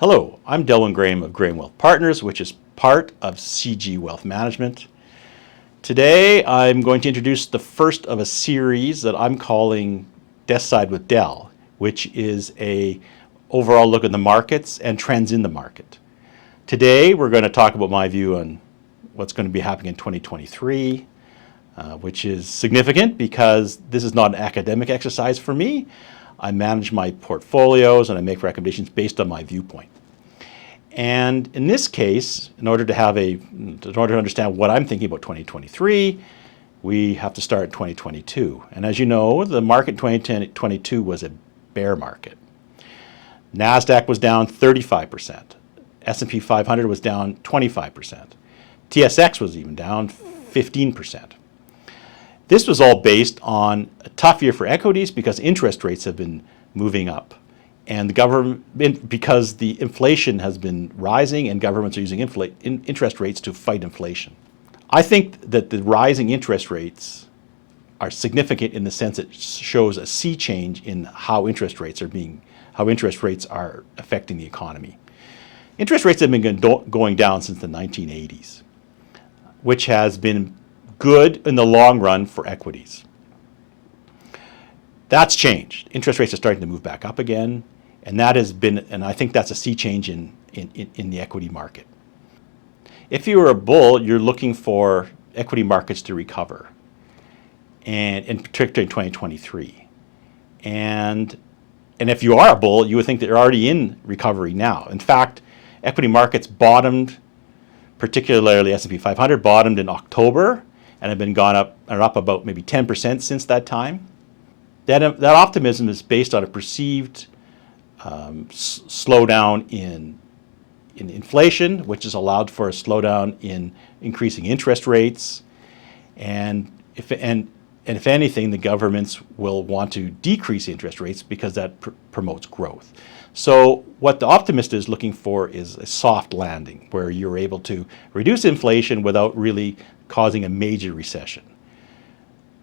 Hello, I'm Delwyn Graham of Graham Wealth Partners, which is part of CG Wealth Management. Today, I'm going to introduce the first of a series that I'm calling Deskside with Del, which is a overall look at the markets and trends in the market. Today, we're going to talk about my view on what's going to be happening in 2023, which is significant because this is not an academic exercise for me. I manage my portfolios and I make recommendations based on my viewpoint. And in this case, in order to understand what I'm thinking about 2023, we have to start in 2022. And as you know, the market in 2022 was a bear market. NASDAQ was down 35%. S&P 500 was down 25%. TSX was even down 15%. This was all based on a tough year for equities because interest rates have been moving up. And the government, because the inflation has been rising and governments are using interest rates to fight inflation. I think that the rising interest rates are significant in the sense it shows a sea change in how interest rates are affecting the economy. Interest rates have been going down since the 1980s, which has been good in the long run for equities. That's changed. Interest rates are starting to move back up again, and I think that's a sea change in the equity market. If you were a bull, you're looking for equity markets to recover, and in particular in 2023. And if you are a bull, you would think that you're already in recovery now. In fact, equity markets bottomed, particularly S&P 500 bottomed in October, and have are up about maybe 10% since that time. That optimism is based on a perceived slowdown in inflation, which has allowed for a slowdown in increasing interest rates, and if anything, the governments will want to decrease interest rates because that promotes growth. So what the Optimist is looking for is a soft landing where you're able to reduce inflation without really causing a major recession.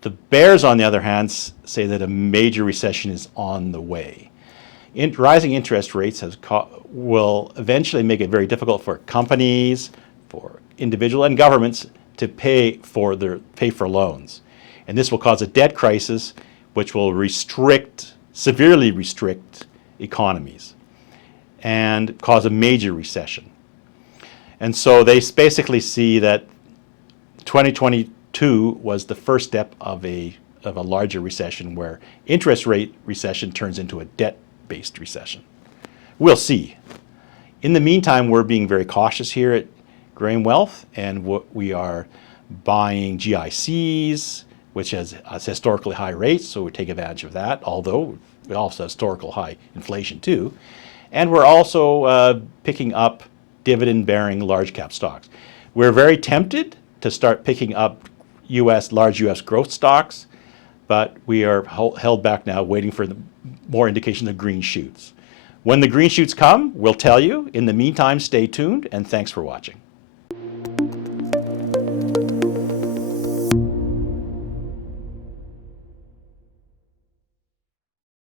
The bears, on the other hand, say that a major recession is on the way. Rising interest rates will eventually make it very difficult for companies, for individuals, and governments to pay for loans. And this will cause a debt crisis, which will severely restrict economies and cause a major recession. And so they basically see that 2022 was the first step of a larger recession where interest rate recession turns into a debt-based recession. We'll see. In the meantime, we're being very cautious here at Graham Wealth, and we are buying GICs, which has historically high rates, so we take advantage of that, although we also have historical high inflation too. And we're also picking up dividend-bearing large cap stocks. We're very tempted to start picking up large U.S. growth stocks, but we are held back now waiting for more indications of green shoots. When the green shoots come, we'll tell you. In the meantime, stay tuned, and thanks for watching.